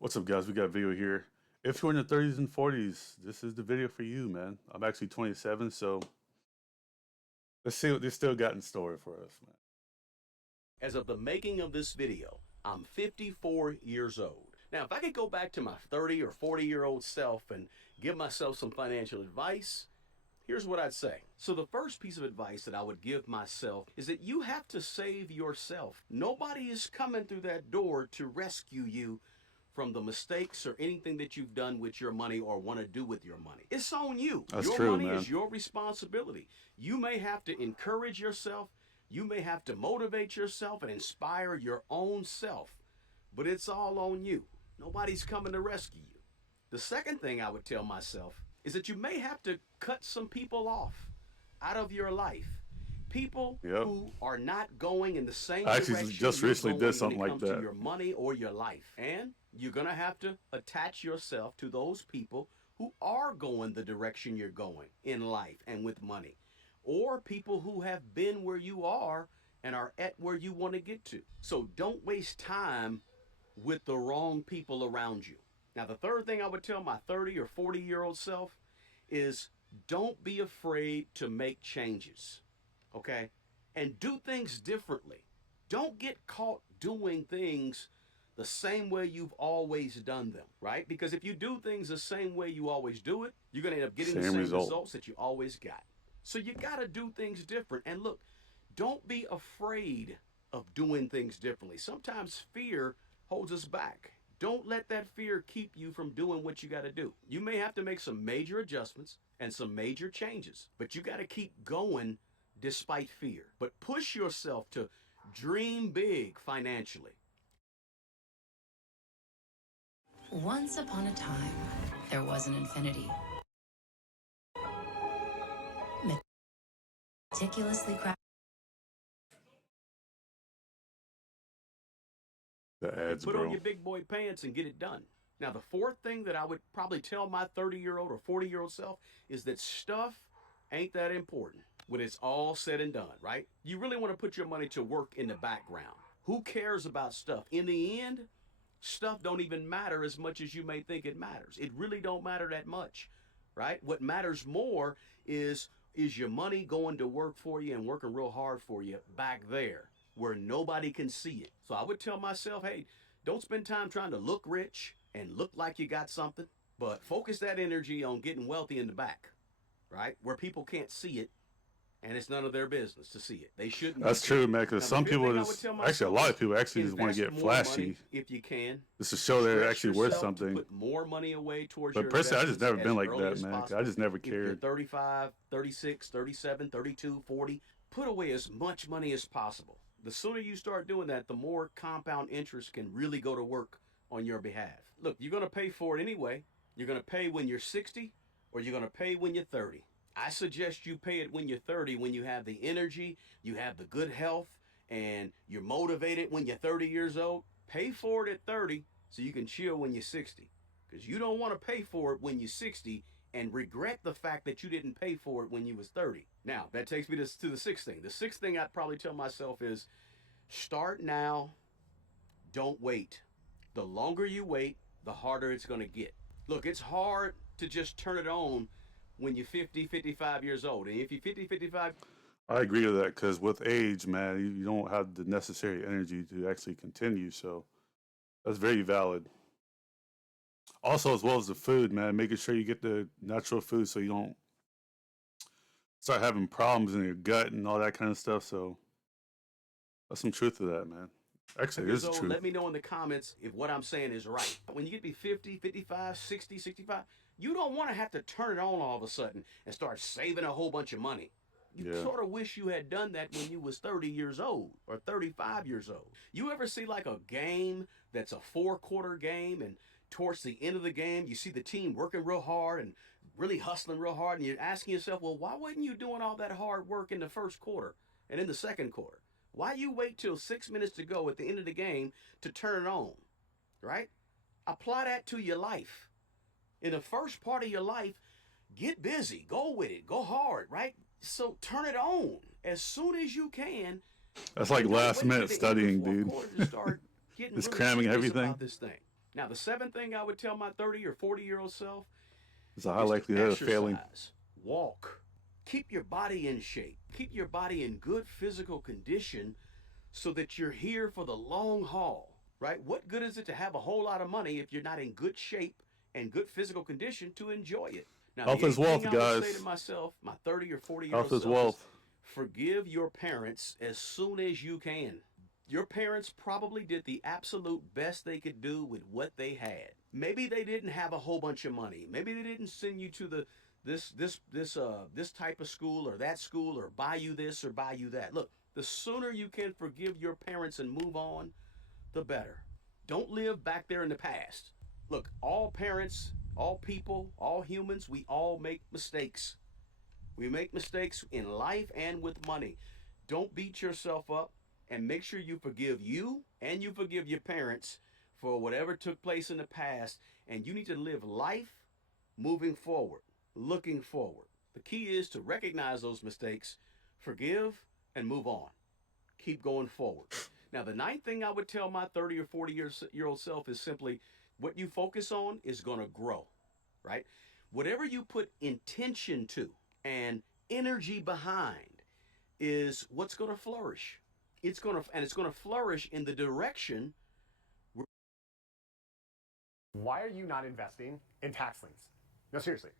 What's up, guys? We got a video here. If you're in your 30s and 40s, this is the video for you, man. I'm actually 27, so let's see what they still got in store for us, man. As of the making of this video, I'm 54 years old. Now, if I could go back to my 30 or 40-year-old self and give myself some financial advice, here's what I'd say. So the first piece of advice that I would give myself is that you have to save yourself. Nobody is coming through that door to rescue you from the mistakes or anything that you've done with your money or want to do with your money. It's on you. That's your true, money man. is your responsibility. You may have to encourage yourself. You may have to motivate yourself and inspire your own self, but it's all on you. Nobody's coming to rescue you. The second thing I would tell myself is that you may have to cut some people off out of your life. People who are not going in the same I direction actually just you're recently going did something when it like comes to that. your money or your life. And you're going to have to attach yourself to those people who are going the direction you're going in life and with money, or people who have been where you are and are at where you want to get to. So don't waste time with the wrong people around you. Now, the third thing I would tell my 30 or 40-year-old self is don't be afraid to make changes, okay? And do things differently. Don't get caught doing things the same way you've always done them, right? Because if you do things the same way you always do it, you're going to end up getting the same results that you always got. So you got to do things different. And look, don't be afraid of doing things differently. Sometimes fear holds us back. Don't let that fear keep you from doing what you got to do. You may have to make some major adjustments and some major changes, but you got to keep going despite fear. But push yourself to dream big financially. Once upon a time, there was an infinity. Meticulously crafted. The ads, Put bro. on your big boy pants and get it done. Now, the fourth thing that I would probably tell my 30-year-old or 40-year-old self is that stuff ain't that important when it's all said and done, right? You really want to put your money to work in the background. Who cares about stuff? In the end, stuff don't even matter as much as you may think it matters. It really don't matter that much, right? What matters more is your money going to work for you and working real hard for you back there where nobody can see it. So I would tell myself, hey, don't spend time trying to look rich and look like you got something, but focus that energy on getting wealthy in the back, right? Where people can't see it and it's none of their business to see it. They shouldn't. That's true, man, because some people just, actually a lot of people actually just want to get flashy. If you can. Just to show they're actually worth something. Put more money away towards but your personally, I just never been like that, man. Possible. I just never If you're cared. 35, 36, 37, 32, 40, put away as much money as possible. The sooner you start doing that, the more compound interest can really go to work on your behalf. Look, you're going to pay for it anyway. You're going to pay when you're 60 or you're going to pay when you're 30. I suggest you pay it when you're 30, when you have the energy, you have the good health, and you're motivated when you're 30 years old. Pay for it at 30 so you can chill when you're 60. Because you don't want to pay for it when you're 60 and regret the fact that you didn't pay for it when you was 30. Now, that takes me to the sixth thing. The sixth thing I'd probably tell myself is start now, don't wait. The longer you wait, the harder it's going to get. Look, it's hard to just turn it on when you're 50, 55 years old. And if you're 50, 55... I agree with that because with age, man, you don't have the necessary energy to actually continue. So that's very valid. Also, as well as the food, man, making sure you get the natural food so you don't start having problems in your gut and all that kind of stuff. So that's some truth to that, man. Actually, it is true. Let me know in the comments if what I'm saying is right. When you get to be 50, 55, 60, 65, you don't want to have to turn it on all of a sudden and start saving a whole bunch of money. You sort of wish you had done that when you was 30 years old or 35 years old. You ever see like a game that's a 4-quarter game and towards the end of the game, you see the team working real hard and really hustling real hard and you're asking yourself, well, why wasn't you doing all that hard work in the first quarter and in the second quarter? Why you wait till 6 minutes to go at the end of the game to turn it on, right? Apply that to your life. In the first part of your life, get busy, go with it, go hard, right? So turn it on as soon as you can. That's like last minute studying, dude. Just really cramming everything. this thing. Now, the seventh thing I would tell my 30 or 40-year-old self There's a high is to likelihood of failing. exercise, walk, keep your body in shape, keep your body in good physical condition so that you're here for the long haul, right? What good is it to have a whole lot of money if you're not in good shape and good physical condition to enjoy it? Now, Health the is eighth wealth, thing I would say guys. to myself, my 30 or 40-year-old Health is self, is wealth. forgive your parents as soon as you can. Your parents probably did the absolute best they could do with what they had. Maybe they didn't have a whole bunch of money. Maybe they didn't send you to this type of school or that school or buy you this or buy you that. Look, the sooner you can forgive your parents and move on, the better. Don't live back there in the past. Look, all parents, all people, all humans, we all make mistakes. We make mistakes in life and with money. Don't beat yourself up, and make sure you forgive you and you forgive your parents for whatever took place in the past. And you need to live life moving forward, looking forward. The key is to recognize those mistakes, forgive, and move on. Keep going forward. Now, the ninth thing I would tell my 30 or 40-year-old self is simply what you focus on is going to grow, right? Whatever you put intention to and energy behind is what's going to flourish. It's going to flourish in the direction. Why are you not investing in tax liens? No, seriously.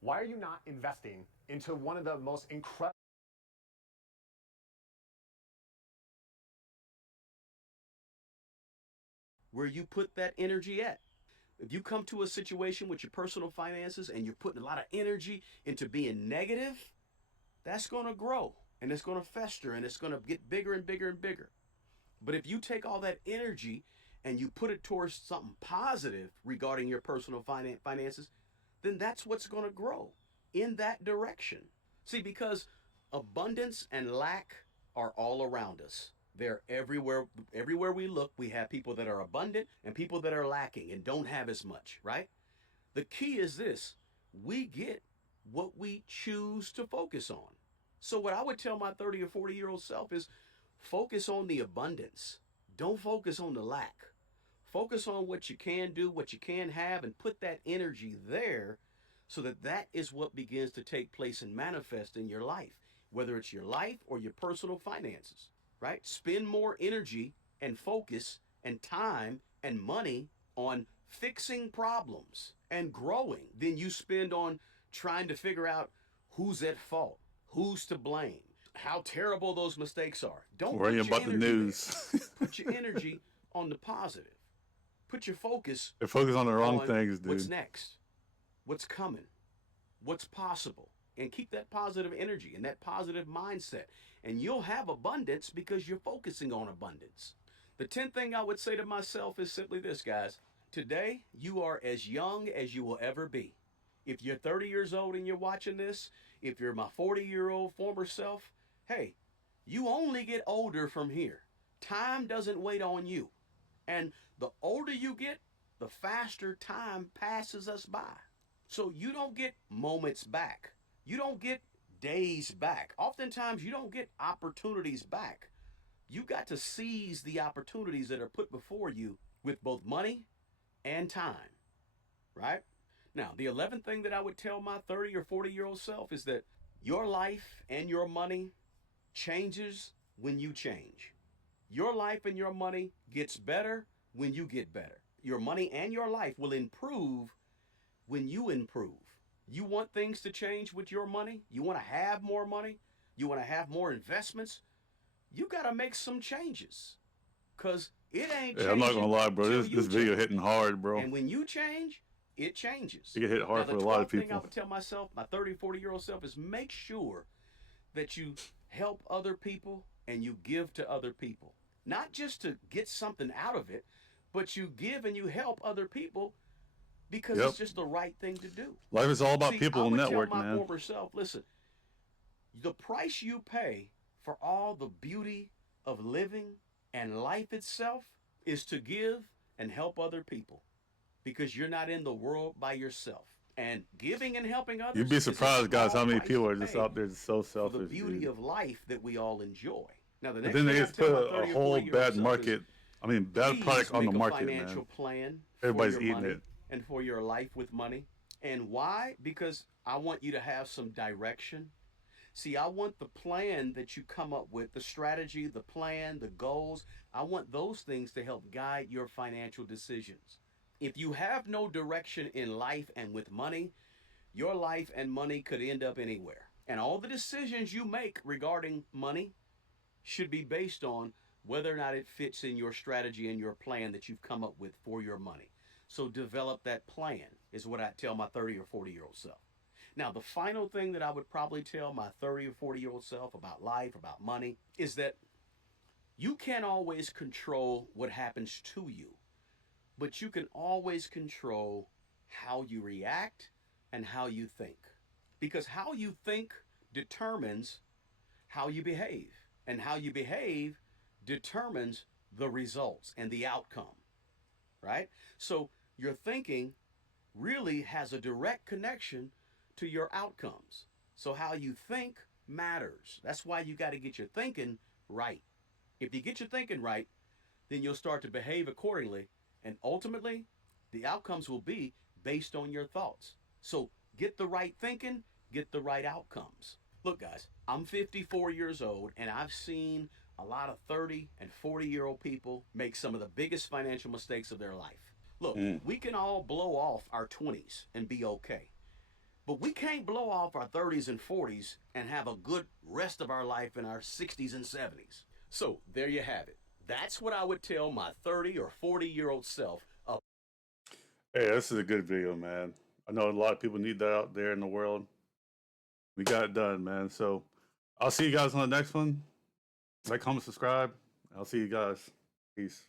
Why are you not investing into one of the most incredible Where you put that energy at. If you come to a situation with your personal finances and you're putting a lot of energy into being negative, that's going to grow and it's going to fester and it's going to get bigger and bigger and bigger. But if you take all that energy and you put it towards something positive regarding your personal finances, then that's what's going to grow in that direction. See, because abundance and lack are all around us. They're everywhere. Everywhere we look, we have people that are abundant and people that are lacking and don't have as much, right? The key is this: we get what we choose to focus on. So what I would tell my 30 or 40-year-old self is focus on the abundance. Don't focus on the lack. Focus on what you can do, what you can have, and put that energy there so that that is what begins to take place and manifest in your life, whether it's your life or your personal finances, right? Spend more energy and focus and time and money on fixing problems and growing than you spend on trying to figure out who's at fault, who's to blame, how terrible those mistakes are. Don't Worrying put your about the energy news. there. Put your energy on the positive. Put your focus They're focused on the wrong on things, what's dude. next, what's coming, what's possible, and keep that positive energy and that positive mindset. And you'll have abundance because you're focusing on abundance. The 10th thing I would say to myself is simply this, guys. Today, you are as young as you will ever be. If you're 30 years old and you're watching this, if you're my 40-year-old former self, hey, you only get older from here. Time doesn't wait on you. And the older you get, the faster time passes us by. So you don't get moments back. You don't get days back. Oftentimes, you don't get opportunities back. You got to seize the opportunities that are put before you with both money and time, right? Now, the 11th thing that I would tell my 30 or 40-year-old self is that your life and your money changes when you change. Your life and your money gets better when you get better. Your money and your life will improve when you improve. You want things to change with your money? You want to have more money? You want to have more investments? You got to make some changes. Because it ain't changing. Yeah, I'm not gonna lie, bro. till This you video change. hitting hard, bro. And when you change, it changes. It get hit hard Now, for the a lot of 12th thing I people. would tell myself, my 30, 40-year-old self, is make sure that you help other people and you give to other people. Not just to get something out of it, but you give and you help other people because Yep. it's just the right thing to do. Life is all about See, people I and would network, tell my man. former self, listen, the price you pay for all the beauty of living and life itself is to give and help other people because you're not in the world by yourself. And giving and helping others You'd be is a surprised, guys, how small many price people to are just pay out there just so for the selfish, beauty dude. of life that we all enjoy. Now, the But next then thing they I just tell put my a 30 or whole 40-year-old bad self is market I mean, best Please product on the make a market, financial man. plan for Everybody's your eating money it. and for your life with money. And why? Because I want you to have some direction. See, I want the plan that you come up with, the strategy, the plan, the goals. I want those things to help guide your financial decisions. If you have no direction in life and with money, your life and money could end up anywhere. And all the decisions you make regarding money should be based on whether or not it fits in your strategy and your plan that you've come up with for your money. So develop that plan, is what I tell my 30 or 40-year-old self. Now, the final thing that I would probably tell my 30 or 40-year-old self about life, about money, is that you can't always control what happens to you, but you can always control how you react and how you think. Because how you think determines how you behave, and how you behave determines the results and the outcome, right? So your thinking really has a direct connection to your outcomes. So how you think matters. That's why you got to get your thinking right. If you get your thinking right, then you'll start to behave accordingly, and ultimately the outcomes will be based on your thoughts. So get the right thinking, get the right outcomes. Look, guys, I'm 54 years old, and I've seen a lot of 30 and 40-year-old people make some of the biggest financial mistakes of their life. Look, Mm. we can all blow off our 20s and be okay. But we can't blow off our 30s and 40s and have a good rest of our life in our 60s and 70s. So there you have it. That's what I would tell my 30 or 40-year-old self. Hey, this is a good video, man. I know a lot of people need that out there in the world. We got it done, man. So I'll see you guys on the next one. Like, comment, subscribe. I'll see you guys. Peace.